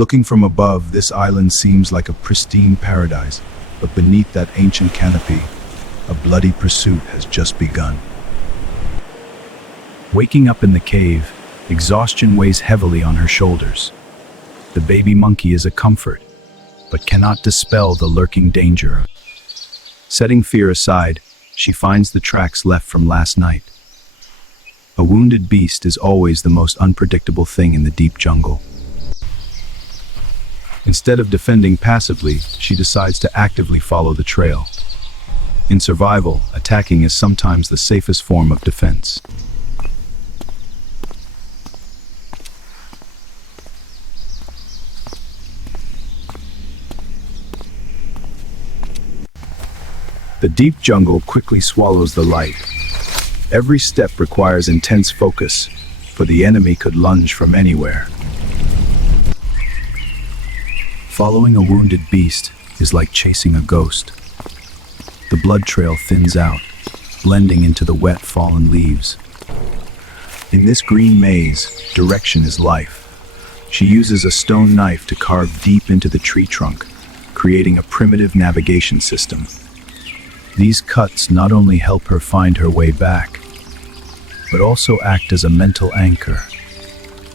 Looking from above, this island seems like a pristine paradise, but beneath that ancient canopy, a bloody pursuit has just begun. Waking up in the cave, exhaustion weighs heavily on her shoulders. The baby monkey is a comfort, but cannot dispel the lurking danger. Setting fear aside, she finds the tracks left from last night. A wounded beast is always the most unpredictable thing in the deep jungle. Instead of defending passively, she decides to actively follow the trail. In survival, attacking is sometimes the safest form of defense. The deep jungle quickly swallows the light. Every step requires intense focus, for the enemy could lunge from anywhere. Following a wounded beast is like chasing a ghost. The blood trail thins out, blending into the wet fallen leaves. In this green maze, direction is life. She uses a stone knife to carve deep into the tree trunk, creating a primitive navigation system. These cuts not only help her find her way back, but also act as a mental anchor,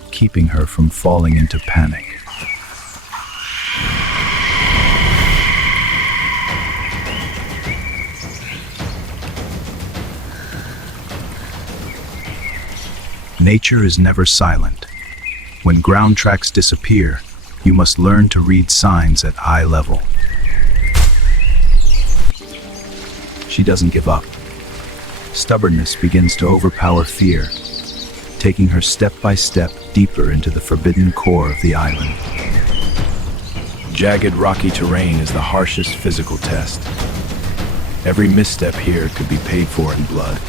keeping her from falling into panic. Nature is never silent. When ground tracks disappear, you must learn to read signs at eye level. She doesn't give up. Stubbornness begins to overpower fear, taking her step by step deeper into the forbidden core of the island. Jagged, rocky terrain is the harshest physical test. Every misstep here could be paid for in blood.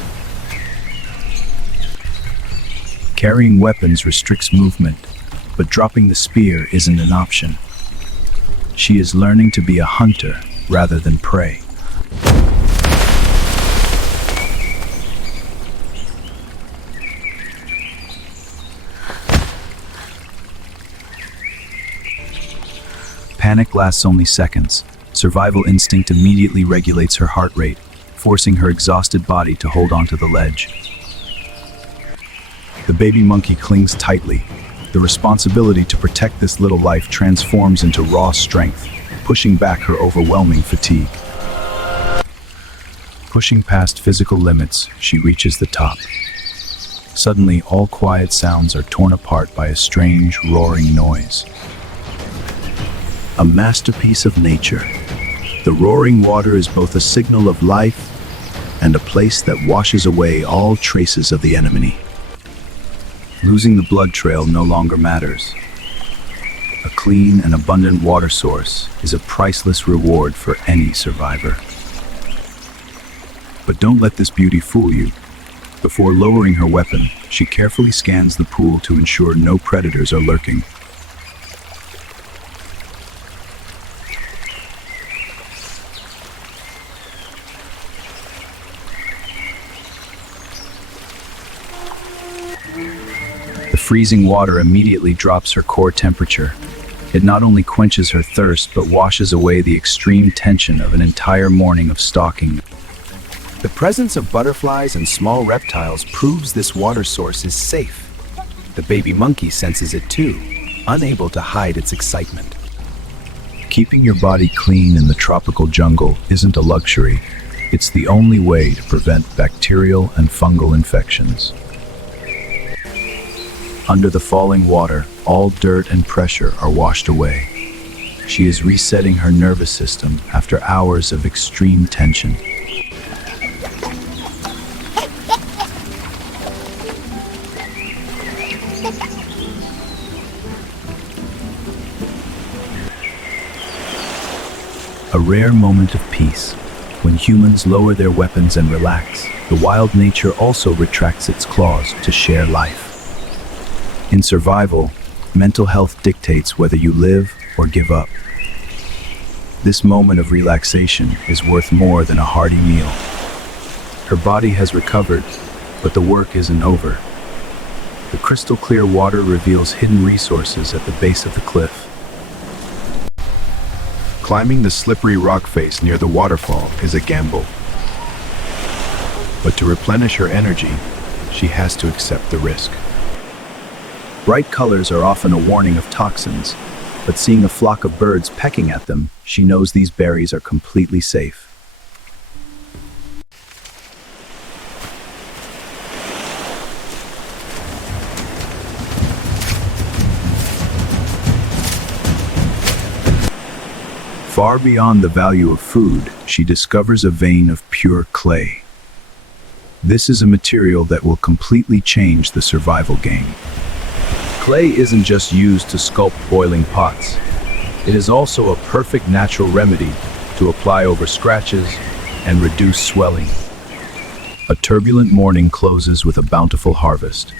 Carrying weapons restricts movement, but dropping the spear isn't an option. She is learning to be a hunter rather than prey. Panic lasts only seconds. Survival instinct immediately regulates her heart rate, forcing her exhausted body to hold onto the ledge. The baby monkey clings tightly. The responsibility to protect this little life transforms into raw strength, pushing back her overwhelming fatigue. Pushing past physical limits, she reaches the top. Suddenly, all quiet sounds are torn apart by a strange, roaring noise. A masterpiece of nature. The roaring water is both a signal of life and a place that washes away all traces of the enemy. Losing the blood trail no longer matters. A clean and abundant water source is a priceless reward for any survivor. But don't let this beauty fool you. Before lowering her weapon, she carefully scans the pool to ensure no predators are lurking. The freezing water immediately drops her core temperature. It not only quenches her thirst, but washes away the extreme tension of an entire morning of stalking. The presence of butterflies and small reptiles proves this water source is safe. The baby monkey senses it too, unable to hide its excitement. Keeping your body clean in the tropical jungle isn't a luxury. It's the only way to prevent bacterial and fungal infections. Under the falling water, all dirt and pressure are washed away. She is resetting her nervous system after hours of extreme tension. A rare moment of peace. When humans lower their weapons and relax, the wild nature also retracts its claws to share life. In survival, mental health dictates whether you live or give up. This moment of relaxation is worth more than a hearty meal. Her body has recovered, but the work isn't over. The crystal clear water reveals hidden resources at the base of the cliff. Climbing the slippery rock face near the waterfall is a gamble. But to replenish her energy, she has to accept the risk. Bright colors are often a warning of toxins, but seeing a flock of birds pecking at them, she knows these berries are completely safe. Far beyond the value of food, she discovers a vein of pure clay. This is a material that will completely change the survival game. Clay isn't just used to sculpt boiling pots. It is also a perfect natural remedy to apply over scratches and reduce swelling. A turbulent morning closes with a bountiful harvest.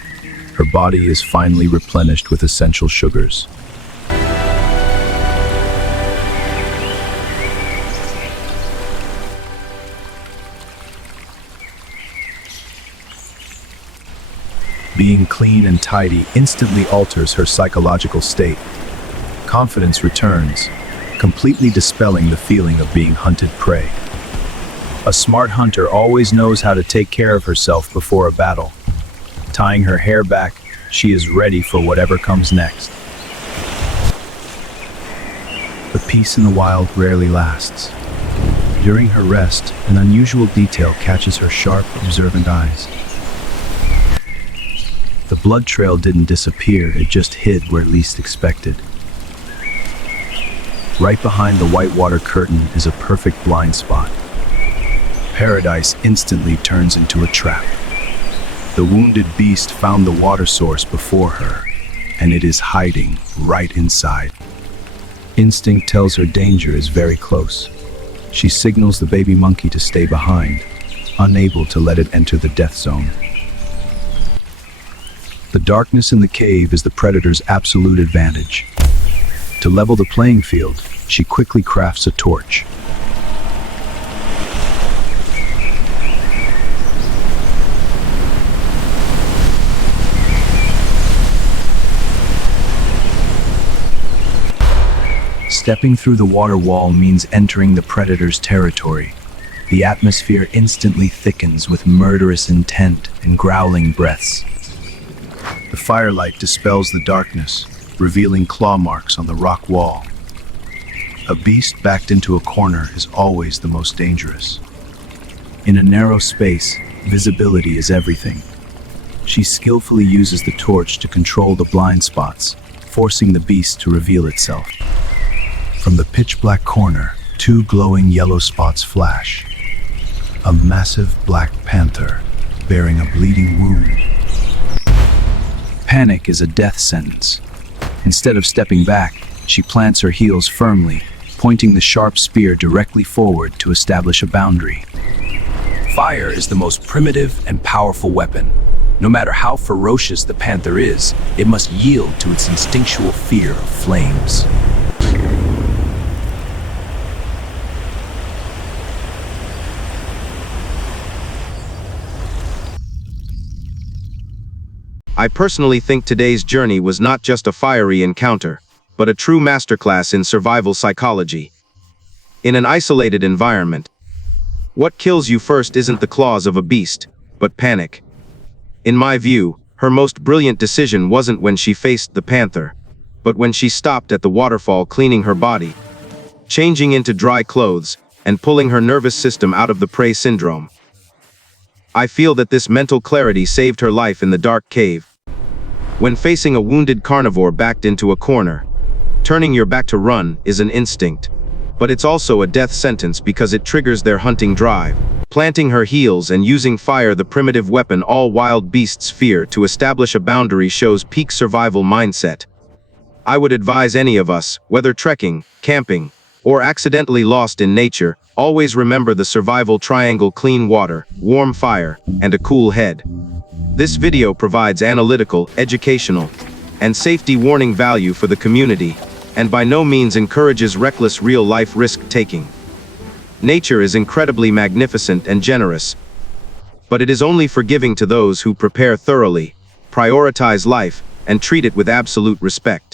Her body is finally replenished with essential sugars. Being clean and tidy instantly alters her psychological state. Confidence returns, completely dispelling the feeling of being hunted prey. A smart hunter always knows how to take care of herself before a battle. Tying her hair back, she is ready for whatever comes next. The peace in the wild rarely lasts. During her rest, an unusual detail catches her sharp, observant eyes. The blood trail didn't disappear, it just hid where least expected. Right behind the whitewater curtain is a perfect blind spot. Paradise instantly turns into a trap. The wounded beast found the water source before her, and it is hiding right inside. Instinct tells her danger is very close. She signals the baby monkey to stay behind, unable to let it enter the death zone. The darkness in the cave is the predator's absolute advantage. To level the playing field, she quickly crafts a torch. Stepping through the water wall means entering the predator's territory. The atmosphere instantly thickens with murderous intent and growling breaths. The firelight dispels the darkness, revealing claw marks on the rock wall. A beast backed into a corner is always the most dangerous. In a narrow space, visibility is everything. She skillfully uses the torch to control the blind spots, forcing the beast to reveal itself. From the pitch-black corner, two glowing yellow spots flash. A massive black panther, bearing a bleeding wound. Panic is a death sentence. Instead of stepping back, she plants her heels firmly, pointing the sharp spear directly forward to establish a boundary. Fire is the most primitive and powerful weapon. No matter how ferocious the panther is, it must yield to its instinctual fear of flames. I personally think today's journey was not just a fiery encounter, but a true masterclass in survival psychology. In an isolated environment, what kills you first isn't the claws of a beast, but panic. In my view, her most brilliant decision wasn't when she faced the panther, but when she stopped at the waterfall cleaning her body, changing into dry clothes, and pulling her nervous system out of the prey syndrome. I feel that this mental clarity saved her life in the dark cave. When facing a wounded carnivore backed into a corner, turning your back to run is an instinct, but it's also a death sentence because it triggers their hunting drive. Planting her heels and using fire, the primitive weapon all wild beasts fear, to establish a boundary shows peak survival mindset. I would advise any of us, whether trekking, camping, or accidentally lost in nature, always remember the survival triangle: clean water, warm fire, and a cool head. This video provides analytical, educational, and safety warning value for the community, and by no means encourages reckless real-life risk-taking. Nature is incredibly magnificent and generous, but it is only forgiving to those who prepare thoroughly, prioritize life, and treat it with absolute respect.